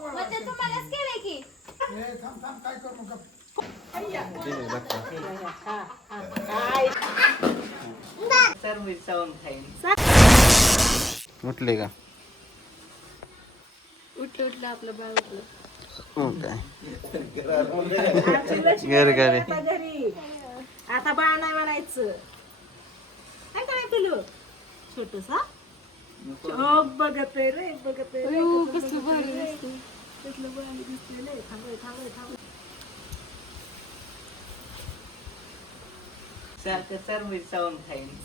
तुम्हालाच केलंय की उठले का? उठलं उठलं आपलं बाळ उठलं. काय घर घरी आता बाळ नाही म्हणायचं. काय काय पिलू छोटस बघत आहे रे बघत आहे कसलं भारी दिसतंय. कसलं भारी दिसतंय. थांबय थांबय थांब.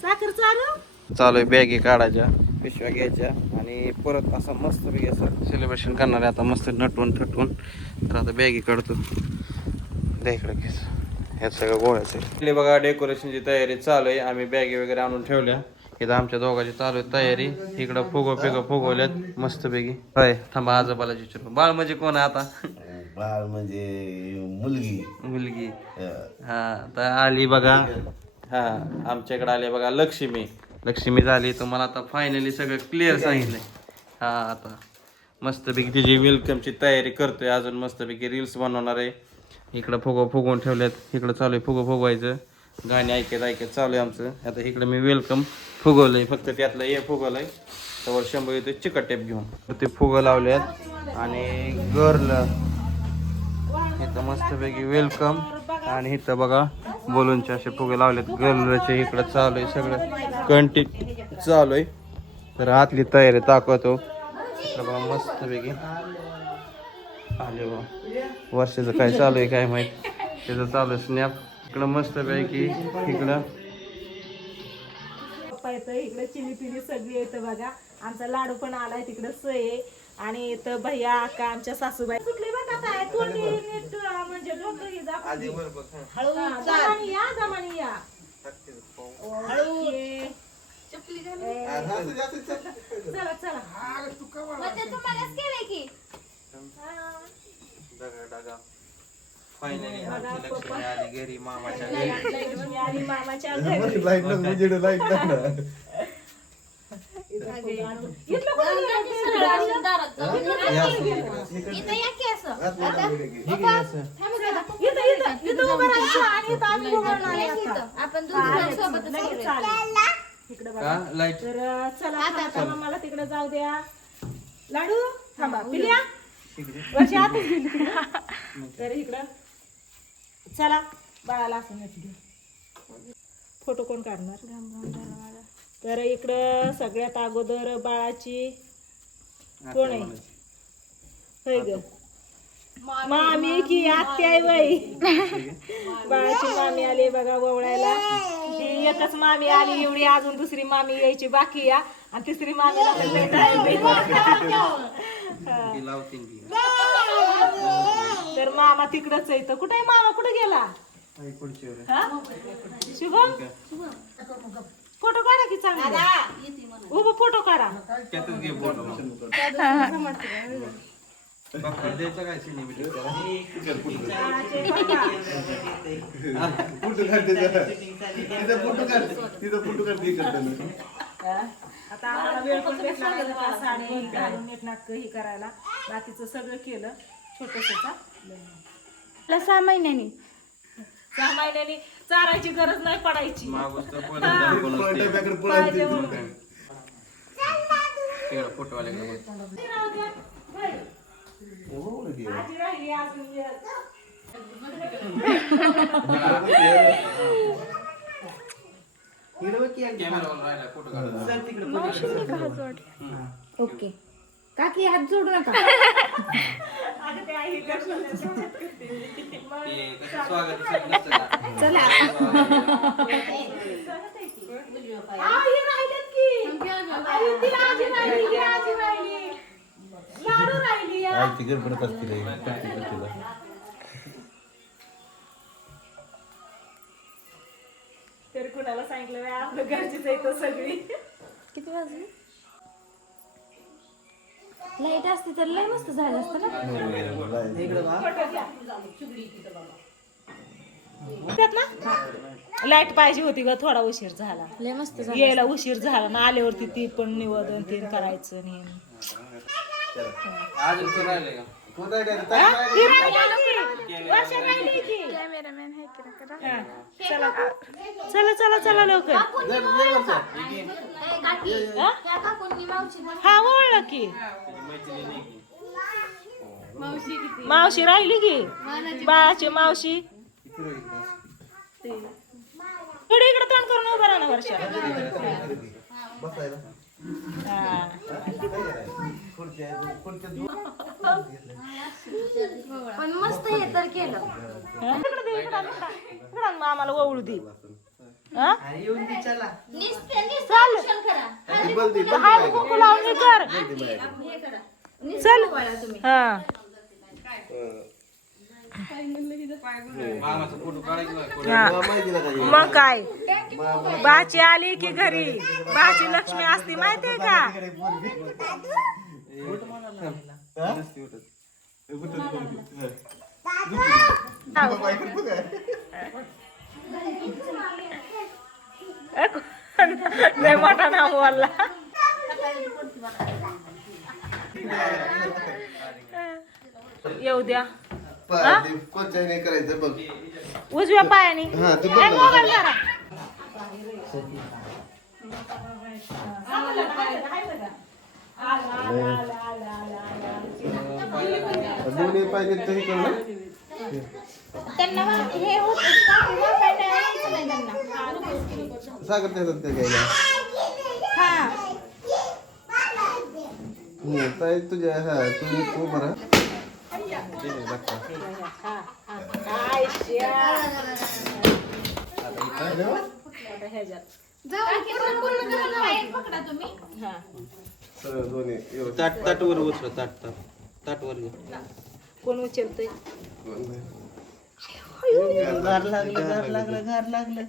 साखर चालू चालू आहे बॅगी काढायच्या पिशव्या घ्यायच्या आणि परत असं मस्त पैकी असं सेलिब्रेशन करणार आहे आता मस्त नटवून थटवून. तर आता बॅगी काढतो द्या इकडे केस ह्यात सगळं गोळ्याचं आहे. बघा डेकोरेशनची तयारी चालू आहे. आम्ही बॅगी वगैरे आणून ठेवल्या. इथं आमच्या दोघांची चालू आहे तयारी. इकडं फुगवल्यात मस्त पैकी. होय थांबा आजोबाला विचारू. बाळ म्हणजे कोण आहे आता? बाळ म्हणजे मुलगी. हा तर आली बघा. हा आमच्याकडे आली बघा लक्ष्मी झाली. तुम्हाला आता फायनली सगळं क्लिअर सांगितलंय. हा आता मस्तपैकी तिची वेलकमची तयारी करतोय. अजून मस्तपैकी रील्स बनवणार आहे. इकडं फुगवून ठेवल्यात. इकडं चालू आहे फुगवायचं. गाणी ऐकत चालू आहे आमचं. आता इकडं मी वेलकम फुगवलंय. फक्त त्यातलं हे फुगवलंय. त्यावर 100 येतोय चिकट टेप घेऊन. ते फुगं लावल्यात आणि गरलं इथं मस्तपैकी वेलकम. आणि इथं बघा बोलूनचे असे फुगे लावलेत. गर्लचे इकडं चालू आहे सगळं कंटिन्यू चालू आहे. तर आतली तयारी दाखवतो. तर बघा मस्तपैकी आले बघा. वर्षाचं काय चालू आहे काय माहित. त्याचं चालू आहे स्नॅप. इकडं मस्तपैकी इकडं इकडे चिली पिली सगळी येतं बघा. आमचा लाडू पण आलाय तिकडं सोय. आणि इथं भैया अक्का आमच्या सासूबाई कुठली बघा काय तोंडी नीट म्हणजे डोकं हे दाखवते. हळू जमानी या जमानी या हळू ये. चला चला तुम्हालाच केलंय की फायनली आमची लक्ष्मी आली घरी मामाच्या लक्ष्मी आली मामाच्या घरी. लाईट तर चला आता मला तिकडे जाऊ द्या. लाडू थांबा पिल्या वर्षी आतच गेली. तर इकडं चला बाळाला असं घेऊ. फोटो कोण काढणार? तर इकडं सगळ्यात अगोदर बाळाची कोण आहे? होय ग मामी की आत्या आहे वय. बाळाची मामी आली बघा ववळायला. ही एकच मामी आली एवढी. अजून दुसरी मामी यायची बाकी या. आणि तिसरी मामीला तर मामा तिकडच आहे. तर कुठे मामा कुठे गेला? शुभम फोटो काढा की चांगला उभं फोटो काढा. आता आम्हाला वेळ पण भेटला नाही साडी घालून नीटनाटक ही करायला. बाकीचं सगळं केलं छोटसचा. 6 महिन्यांनी 6 महिन्यांनी चारायची गरज नाही पडायची. फोटो आले आजी राहिली अजून ओके काकी हात जोडू नका. चला तर कुणाला सांगितलं आपलं घरचीच आहे तर सगळी. किती वाजले? लाईट असते तर लय मस्त झालं असतं ना. लाईट पाहिजे होती ग. थोडा उशीर झाला. लय मस्त झालं. यायला उशीर झाला ना. आल्यावरती ती पण निवेदन तीन करायचं. कुठं आहे ते? हा? ही राहिली की. वर्षा राहिली की. कॅमेरामॅन आहे की ना हा. चला चला चला चला लवकर हा ओळलं की मावशी राहिली की बाळाची मावशी थोडी इकडे तोंड करून उभं राहा ना वर्षा बसायला हा. पण मस्त हे तर केलं. हा? इकडं दे, इकडं आण, इकडं आण, मग आम्हाला ओवळू दे हा? चाल हळदी कुंकू लावून हे कर चल हा मामाचा फोटो काढायचा हा. मग काय बाची आली की घरी बाची लक्ष्मी असते माहितीये का लय मोठा नाव बोलला येऊ द्या कोणत्या नाही करायचं बघ उजव्या पायाने हा, ते बघ ए, ना. मोबाईल जरा. दोन्ही पाहिजे तरी कळलं त्यांना हे होत नाही त्यांना. सागर देतात ते घ्यायला हा ताई तुझ्या हा तू बरं दोन्ही ताटवर उचल ताटवर घे. कोण उचलतोय गार लागलं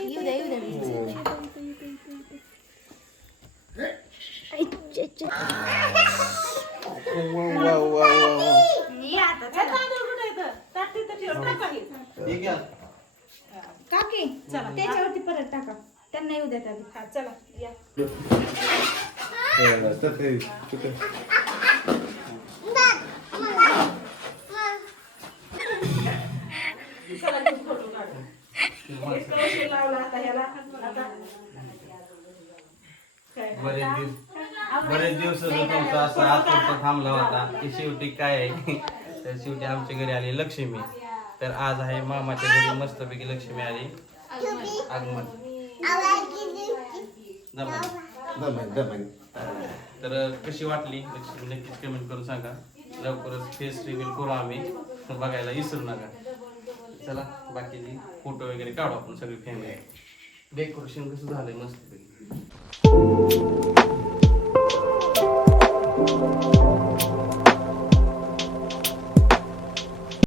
येऊ द्या, येऊ द्या. काकी चला त्याच्यावरती परत टाका त्यांना येऊ द्या आधी. हा चला या लावला आता ह्याला आता बरेच दिवस तुमचा असा आतुरता थांबला होता की शेवटी काय आहे तर शेवटी आमच्या घरी आली लक्ष्मी. तर आज आहे मामाच्या घरी मस्तपैकी लक्ष्मी आली आगमन. जमलं. तर कशी वाटली लक्ष्मी नक्कीच कमेंट करून सांगा. लवकरच फेस रिव्हील करू आम्ही बघायला विसरू नका. चला बाकीचे फोटो वगैरे काढू आपण सगळी फॅमिली. डेकोरेशन कसं झालंय मस्तपैकी.